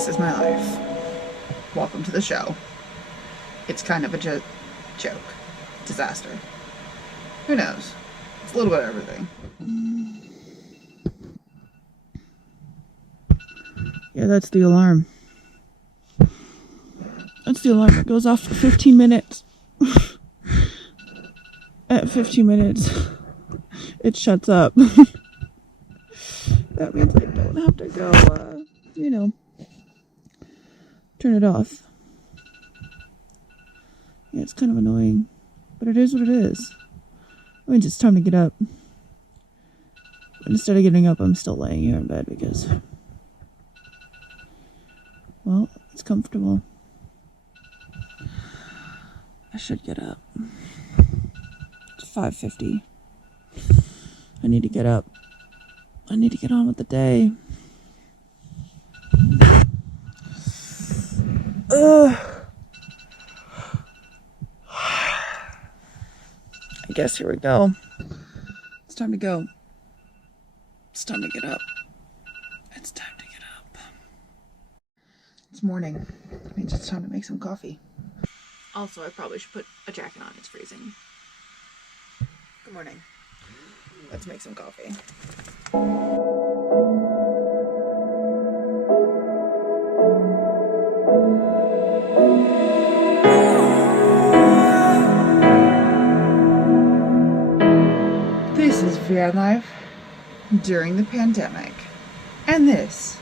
This is my life. Welcome to the show. It's kind of a joke. Disaster. Who knows? It's a little bit of everything. Yeah, that's the alarm. That's the alarm. It goes off for 15 minutes. At 15 minutes, it shuts up. That means I don't have to go, turn it off. Yeah, it's kind of annoying, but it is what it is. It means it's time to get up. But instead of getting up, I'm still laying here in bed because, well, it's comfortable. I should get up. It's 5:50. I need to get up. I need to get on with the day. Ugh. I guess here we go. It's time to go. It's time to get up. It's time to get up. It's morning. It means it's time to make some coffee. Also, I probably should put a jacket on. It's freezing. Good morning. Let's make some coffee. This is van life during the pandemic, and this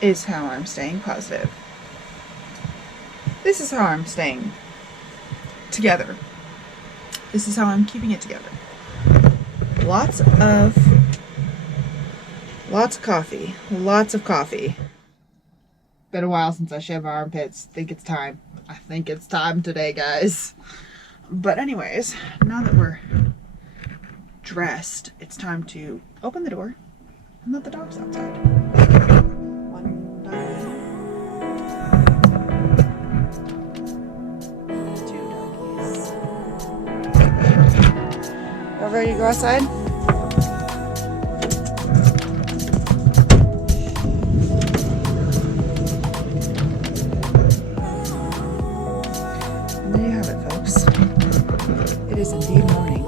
is how I'm staying positive. This is how I'm staying together. This is how I'm keeping it together. Lots of coffee. Lots of coffee. Been a while since I shaved my armpits. I think it's time today, guys. But anyways, now that we're dressed, it's time to open the door and let the dogs outside. One dog. Two doggies. Y'all ready to go outside? And there you have it, folks. It is indeed morning.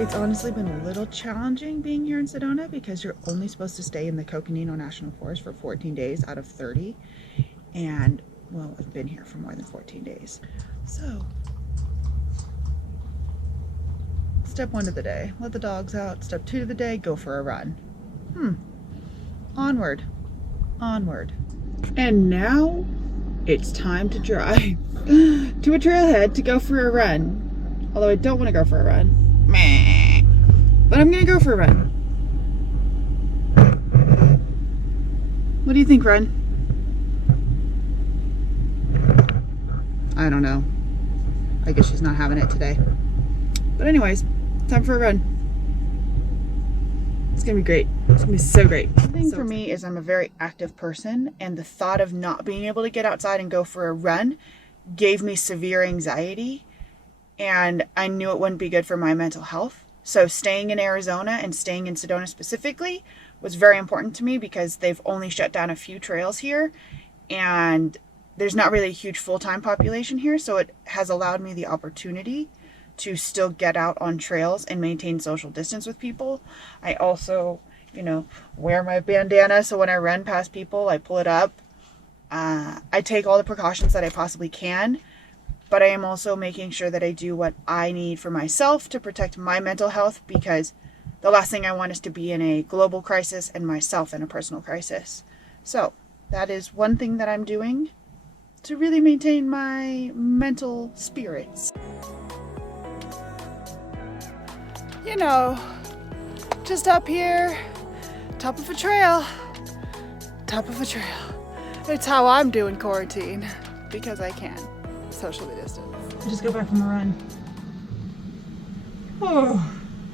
It's honestly been a little challenging being here in Sedona because you're only supposed to stay in the Coconino National Forest for 14 days out of 30. And, well, I've been here for more than 14 days. So, step 1 of the day, let the dogs out. Step 2 of the day, go for a run. Onward. And now, it's time to drive to a trailhead to go for a run. Although I don't want to go for a run. But I'm gonna go for a run. What do you think, Run? I don't know. I guess she's not having it today. But anyways, time for a run. It's gonna be great. It's gonna be so great. The thing for me is I'm a very active person, and the thought of not being able to get outside and go for a run gave me severe anxiety, and I knew it wouldn't be good for my mental health. So staying in Arizona and staying in Sedona specifically was very important to me because they've only shut down a few trails here, and there's not really a huge full-time population here, so it has allowed me the opportunity to still get out on trails and maintain social distance with people. I also, wear my bandana, so when I run past people, I pull it up. I take all the precautions that I possibly can, but I am also making sure that I do what I need for myself to protect my mental health, because the last thing I want is to be in a global crisis and myself in a personal crisis. So that is one thing that I'm doing to really maintain my mental spirits. Just up here, top of a trail. It's how I'm doing quarantine, because I can. Socially distance. Just got back from a run. Oh,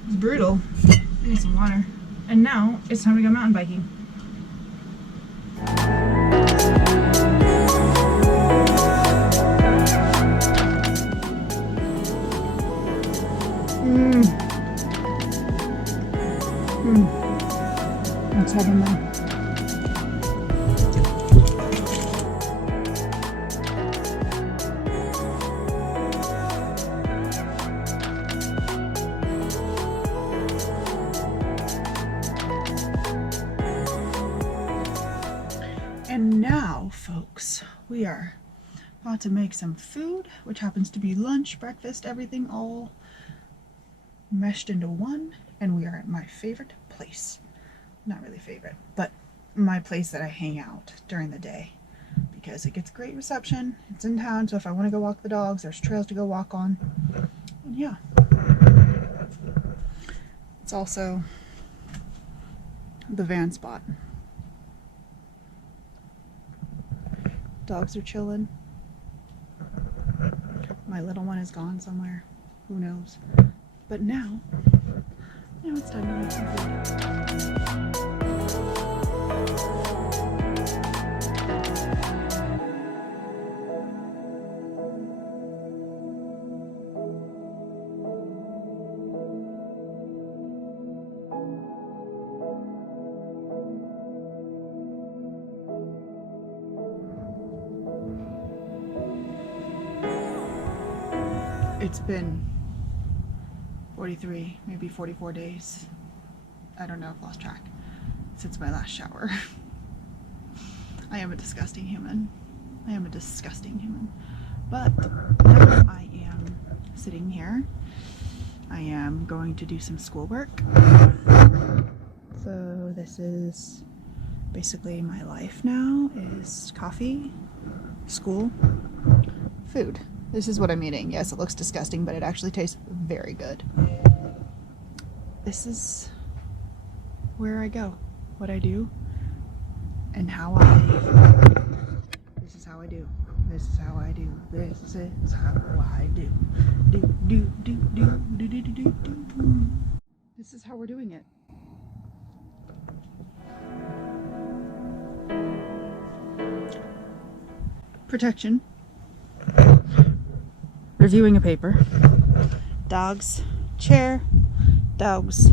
it's brutal. I need some water. And now it's time to go mountain biking. dogs. We are about to make some food, which happens to be lunch, breakfast, everything all meshed into one. And we are at my favorite place. Not really favorite, but my place that I hang out during the day because it gets great reception. It's in town, so if I want to go walk the dogs, there's trails to go walk on. And yeah. It's also the van spot. Dogs are chilling. My little one is gone somewhere. Who knows? But now it's time to make some food. It's been 43, maybe 44 days. I don't know, I've lost track since my last shower. I am a disgusting human. I am a disgusting human. But now I am sitting here. I am going to do some schoolwork. So this is basically my life now, is coffee, school, food. This is what I'm eating. Yes, it looks disgusting, but it actually tastes very good. This is where I go, what I do, and how this is how I do. This is how I do. This is how I do. Do. This is how we're doing it. Protection. Reviewing a paper. Dogs. Chair. Dogs.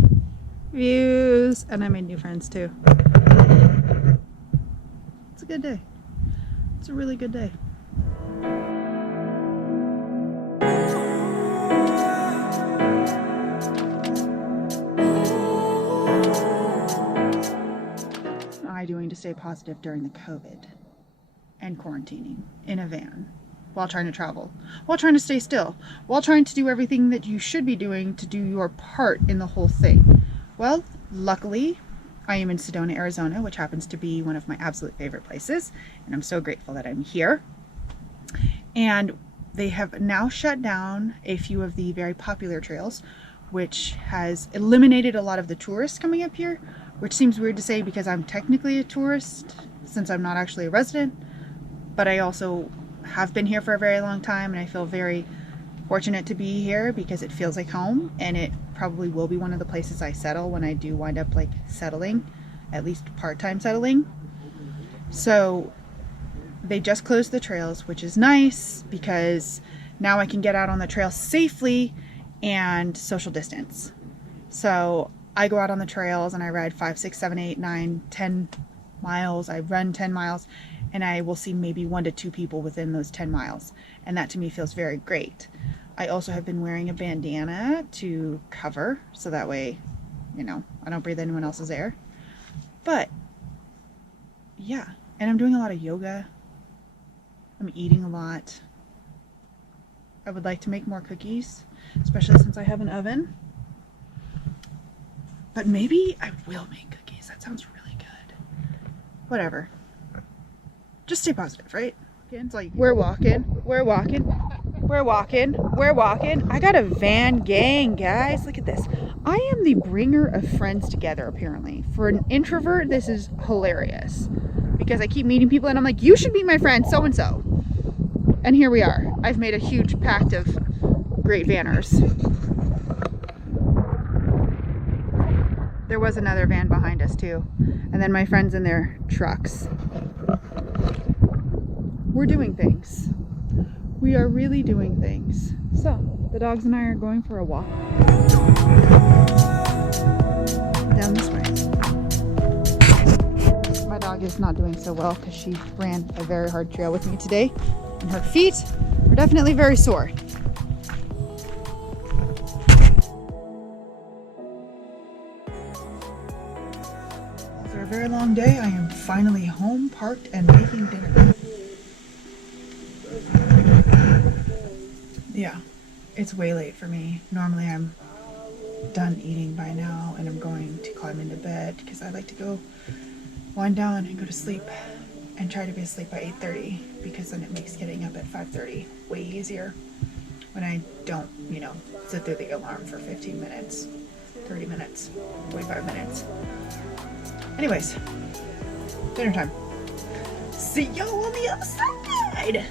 Views. And I made new friends too. It's a good day. It's a really good day. What am I doing to stay positive during the COVID and quarantining in a van while trying to travel, while trying to stay still, while trying to do everything that you should be doing to do your part in the whole thing? Well, luckily, I am in Sedona, Arizona, which happens to be one of my absolute favorite places, and I'm so grateful that I'm here. And they have now shut down a few of the very popular trails, which has eliminated a lot of the tourists coming up here, which seems weird to say because I'm technically a tourist since I'm not actually a resident, but I also have been here for a very long time, and I feel very fortunate to be here because it feels like home, and it probably will be one of the places I settle when I do wind up like settling, at least part-time settling. So they just closed the trails, which is nice because now I can get out on the trail safely and social distance. So I go out on the trails and I ride 5, 6, 7, 8, 9, 10 miles. I run 10 miles and I will see maybe 1 to 2 people within those 10 miles. And that to me feels very great. I also have been wearing a bandana to cover so that way, you know, I don't breathe anyone else's air. But yeah, and I'm doing a lot of yoga. I'm eating a lot. I would like to make more cookies, especially since I have an oven. But maybe I will make cookies. That sounds really good. Whatever. Just stay positive, right? It's like, we're walking. I got a van gang, guys. Look at this. I am the bringer of friends together, apparently. For an introvert, this is hilarious. Because I keep meeting people and I'm like, you should meet my friend so-and-so. And here we are. I've made a huge pact of great vanners. There was another van behind us too. And then my friends in their trucks. We're doing things. We are really doing things. So, the dogs and I are going for a walk. Down this way. My dog is not doing so well because she ran a very hard trail with me today. And her feet are definitely very sore. After a very long day, I am finally home, parked, and making dinner. Yeah, it's way late for me. Normally I'm done eating by now and I'm going to climb into bed because I like to go wind down and go to sleep and try to be asleep by 8:30 because then it makes getting up at 5:30 way easier when I don't, sit through the alarm for 15 minutes, 30 minutes, 45 minutes. Anyways, dinner time. See y'all on the other side.